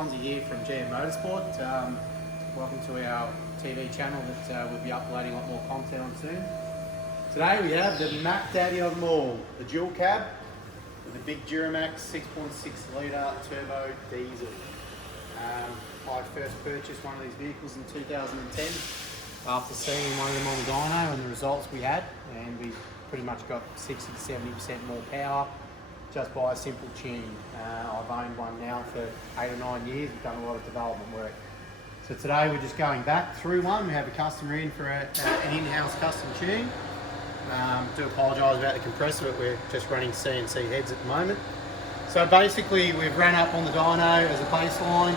Fonzie here from GM Motorsport. Welcome to our TV channel that we'll be uploading a lot more content on soon. Today we have the Mac Daddy of them all, the dual cab with the big Duramax 6.6 litre turbo diesel. I first purchased one of these vehicles in 2010 after seeing one of them on the dyno and the results we had, and we pretty much got 60 to 70% more power just by a simple tune. I've owned one now for 8 or 9 years. We've done a lot of development work. So today we're just going back through one. We have a customer in for an in-house custom tune. Do apologise about the compressor, but we're just running CNC heads at the moment. So basically we've ran up on the dyno as a baseline.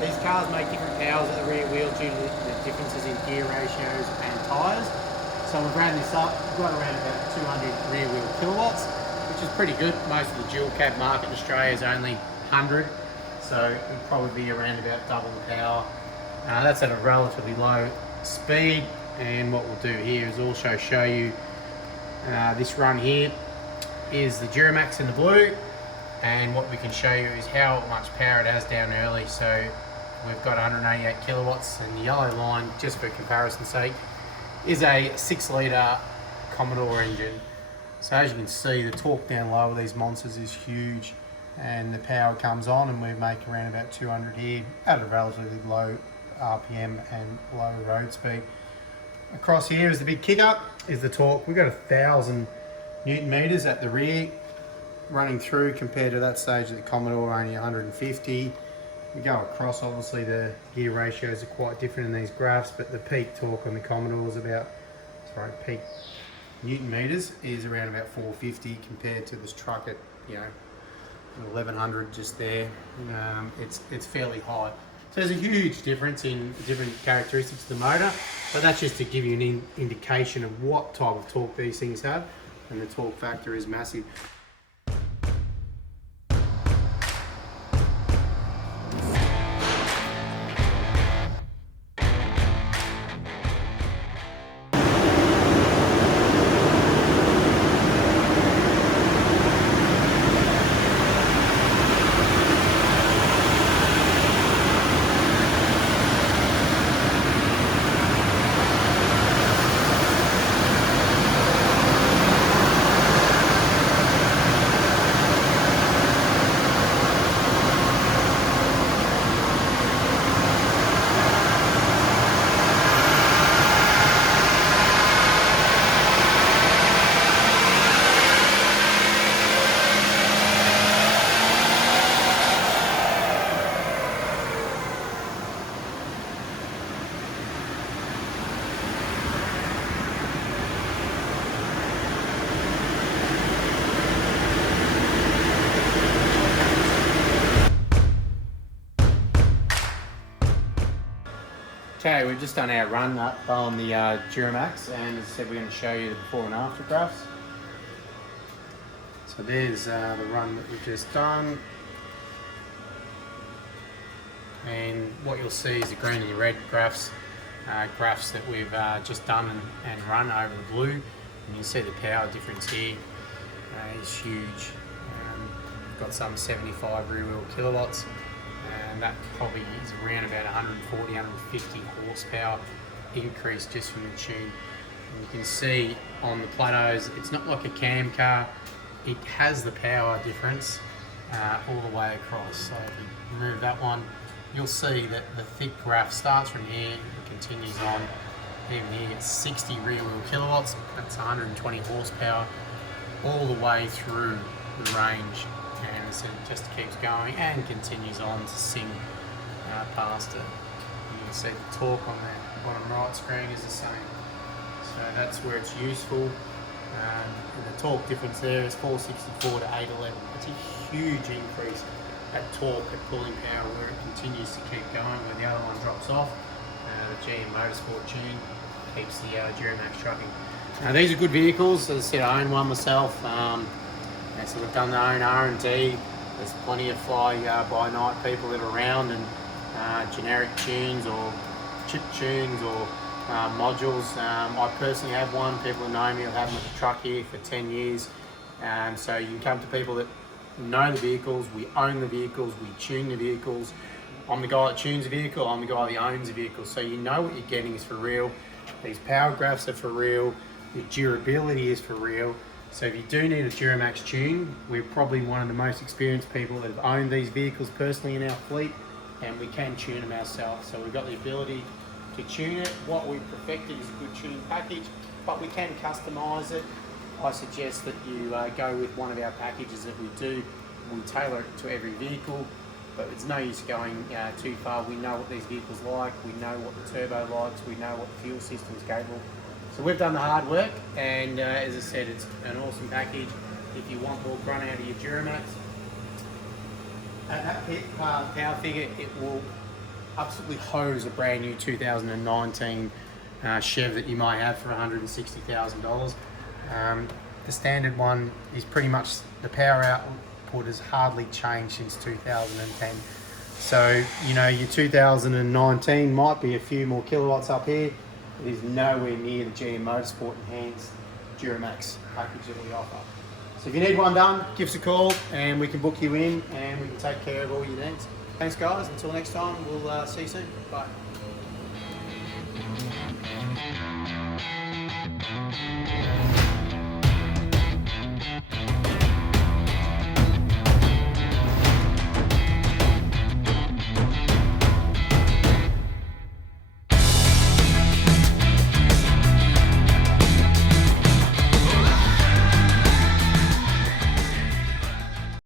These cars make different powers at the rear wheel due to the differences in gear ratios and tyres. So we've ran this up. We've got around about 200 rear wheel kilowatts, which is pretty good. Most of the dual cab market in Australia is only 100, so it'll probably be around about double the power. That's at a relatively low speed, and what we'll do here is also show you this run here is the Duramax in the blue, and what we can show you is how much power it has down early. So we've got 188 kilowatts, and the yellow line, just for comparison's sake, is a 6 litre Commodore engine. So as you can see, the torque down low with these monsters is huge, and the power comes on, and we make around about 200 here at a relatively low RPM and low road speed. Across here is the big kick up, is the torque. We've got 1,000 Newton meters at the rear running through, compared to that stage of the Commodore only 150. We go across, obviously the gear ratios are quite different in these graphs, but the peak torque on the Commodore is about, peak Newton meters is around about 450 compared to this truck at 1100 just there. It's fairly high. So there's a huge difference in different characteristics of the motor, but that's just to give you an indication of what type of torque these things have, and the torque factor is massive. Okay, we've just done our run up on the Duramax, and as I said, we're going to show you the before and after graphs. So there's the run that we've just done, and what you'll see is the green and the red graphs, graphs that we've just done and run over the blue, and you can see the power difference here is huge. We've got some 75 rear wheel kilowatts, and that probably is around about 140, 150 horsepower increase just from the tune. And you can see on the plateaus, it's not like a cam car, it has the power difference all the way across. So if you remove that one, you'll see that the thick graph starts from here and continues on. Even here it's 60 rear wheel kilowatts, that's 120 horsepower all the way through the range. And so it just keeps going and continues on to sing past it. And you can see the torque on the bottom right screen is the same. So that's where it's useful. And the torque difference there is 464 to 811. That's a huge increase at torque, at pulling power, where it continues to keep going, where the other one drops off. The GM Motorsport tune keeps the Duramax trucking. Now these are good vehicles. As I said, I own one myself. So we've done our own R&D. There's plenty of fly-by-night people that are around, and generic tunes or chip tunes or modules. I personally have one. People who know me, I've had them with the truck here for 10 years. So you can come to people that know the vehicles, we own the vehicles, we tune the vehicles. I'm the guy that tunes the vehicle, I'm the guy that owns the vehicle, so you know what you're getting is for real. These power graphs are for real, the durability is for real. So if you do need a Duramax tune, we're probably one of the most experienced people that have owned these vehicles personally in our fleet, and we can tune them ourselves. So we've got the ability to tune it. What we've perfected is a good tuning package, but we can customise it. I suggest that you go with one of our packages that we do. We tailor it to every vehicle, but it's no use going too far. We know what these vehicles like, we know what the turbo likes, we know what the fuel system's capable. So we've done the hard work, and as I said, it's an awesome package. If you want more grunt out of your Duramax, at that power figure, it will absolutely hose a brand new 2019 Chev that you might have for $160,000. The standard one is pretty much, the power output has hardly changed since 2010. So, you know, your 2019 might be a few more kilowatts up here. It is nowhere near the GM Motorsport enhanced Duramax package that we offer. So if you need one done, give us a call and we can book you in and we can take care of all your needs. Thanks guys, until next time, we'll see you soon. Bye.